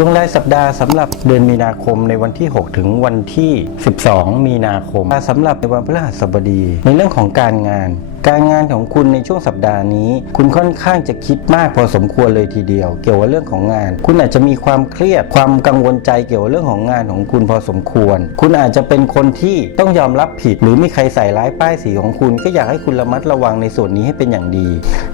ดวงรายสัปดาห์สำหรับเดือนมีนาคมในวันที่ 6 ถึงวันที่ 12 มีนาคมสำหรับในวันพฤหัสบดี ในเรื่องของการงาน การงานของคุณในช่วงสัปดาห์นี้ คุณค่อนข้างจะคิดมากพอสมควรเลยทีเดียว เกี่ยวกับเรื่องของงาน คุณอาจจะมีความเครียดความกังวลใจเกี่ยวกับเรื่องของงานของคุณพอสมควร คุณอาจจะเป็นคนที่ต้องยอมรับผิด หรือมีใครใส่ร้ายป้ายสีของคุณ ก็อยากให้คุณระมัดระวังในส่วนนี้ให้เป็นอย่างดี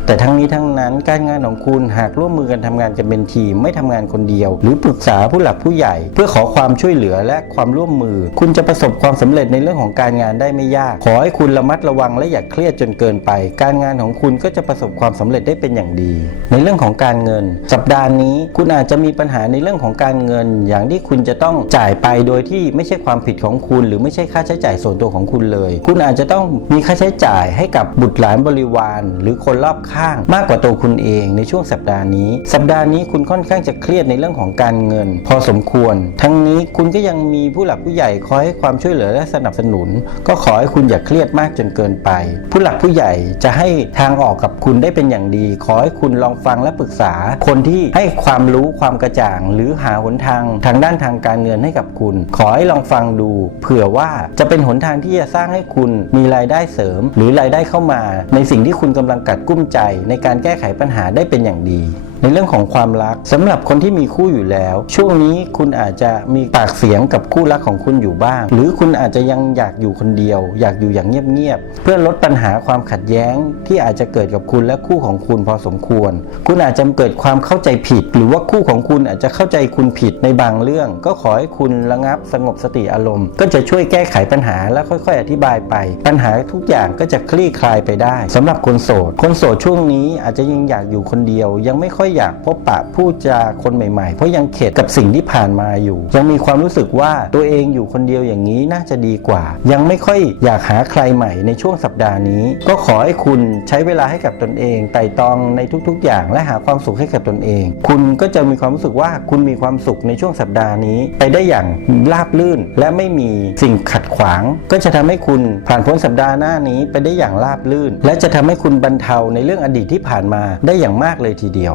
แต่ทั้งนี้ทั้งนั้นการงานของคุณหากร่วมมือกันทำงานกันเป็นทีมไม่ทำงานคนเดียว หรือปรึกษาผู้หลักผู้ใหญ่ เพื่อขอความช่วยเหลือและความร่วมมือ คุณจะประสบความสำเร็จในเรื่องของการงานได้ไม่ยาก ขอให้คุณระมัดระวังและอย่าเครียดจนเกินไป การงานของคุณก็จะประสบความสำเร็จได้เป็นอย่างดี ในเรื่องของการเงิน สัปดาห์นี้คุณอาจจะมีปัญหาในเรื่องของการเงิน อย่างที่คุณจะต้องจ่ายไปโดยที่ไม่ใช่ความผิดของคุณ หรือไม่ใช่ค่าใช้จ่ายส่วนตัวของคุณเลย คุณอาจจะต้องมีค่าใช้จ่ายให้กับบุตรหลานบริวาร หรือคนรอบข้างมากกว่าตัวคุณเองในช่วงสัปดาห์นี้ สัปดาห์นี้คุณค่อนข้างจะเครียดในเรื่องของการเงิน พอสมควร ทั้งนี้คุณก็ยังมีผู้หลักผู้ใหญ่คอยให้ความช่วยเหลือและสนับสนุน ก็ขอให้คุณอย่าเครียดมากจนเกินไป ผู้หลักผู้ใหญ่จะให้ทางออกกับคุณได้เป็นอย่างดี ขอให้คุณลองฟังและปรึกษา คนที่ให้ความรู้ความกระจ่าง หรือหาหนทางทางด้านทางการเงินให้กับคุณ ขอให้ลองฟังดู เผื่อว่าจะเป็นหนทางที่จะสร้างให้คุณมีรายได้เสริม หรือรายได้เข้ามา ในสิ่งที่คุณกำลังกัดกุ้มใจ ในการแก้ไขปัญหาได้เป็นอย่างดี ในเรื่องของความรักสำหรับคนที่มีคู่อยู่แล้ว ช่วงนี้คุณอาจจะมีปากเสียงกับคู่รักของคุณอยู่บ้าง หรือคุณอาจจะยังอยากอยู่คนเดียว อยากอยู่อย่างเงียบๆเพื่อลดปัญหาความขัดแย้ง ที่อาจจะเกิดกับคุณและคู่ของคุณพอสมควร คุณอาจจะเกิดความเข้าใจผิด หรือว่าคู่ของคุณอาจจะเข้าใจคุณผิดในบางเรื่อง ก็ขอให้คุณระงับสงบสติอารมณ์ ก็จะช่วยแก้ไขปัญหาและค่อย ๆ อธิบายไป ปัญหาทุกอย่างก็จะคลี่คลายไปได้สำหรับคนโสดคนโสดช่วงนี้อาจจะยังอยากอยู่คนเดียว ยังไม่ค่อยอยากพบปะพูดจาคนใหม่ๆ เพราะยังเข็ดกับสิ่งที่ผ่านมาอยู่ ยังมีความรู้สึกว่าตัวเองอยู่คนเดียวอย่างนี้น่าจะดีกว่า ยังไม่ค่อยอยากหาใครใหม่ในช่วงสัปดาห์นี้ ก็ขอให้คุณใช้เวลาให้กับตนเองไต่ตองในทุกๆ อย่างและหาความสุขให้กับตนเอง คุณก็จะมีความรู้สึกว่าคุณมีความสุขในช่วงสัปดาห์นี้ ไปได้อย่างราบลื่น และไม่มีสิ่งขัดขวาง ก็จะทำให้คุณผ่านพ้นสัปดาห์หน้านี้ไปได้อย่างราบลื่น และจะทำให้คุณบรรเทาในเรื่องอดีตที่ผ่านมาได้อย่างมากเลยทีเดียว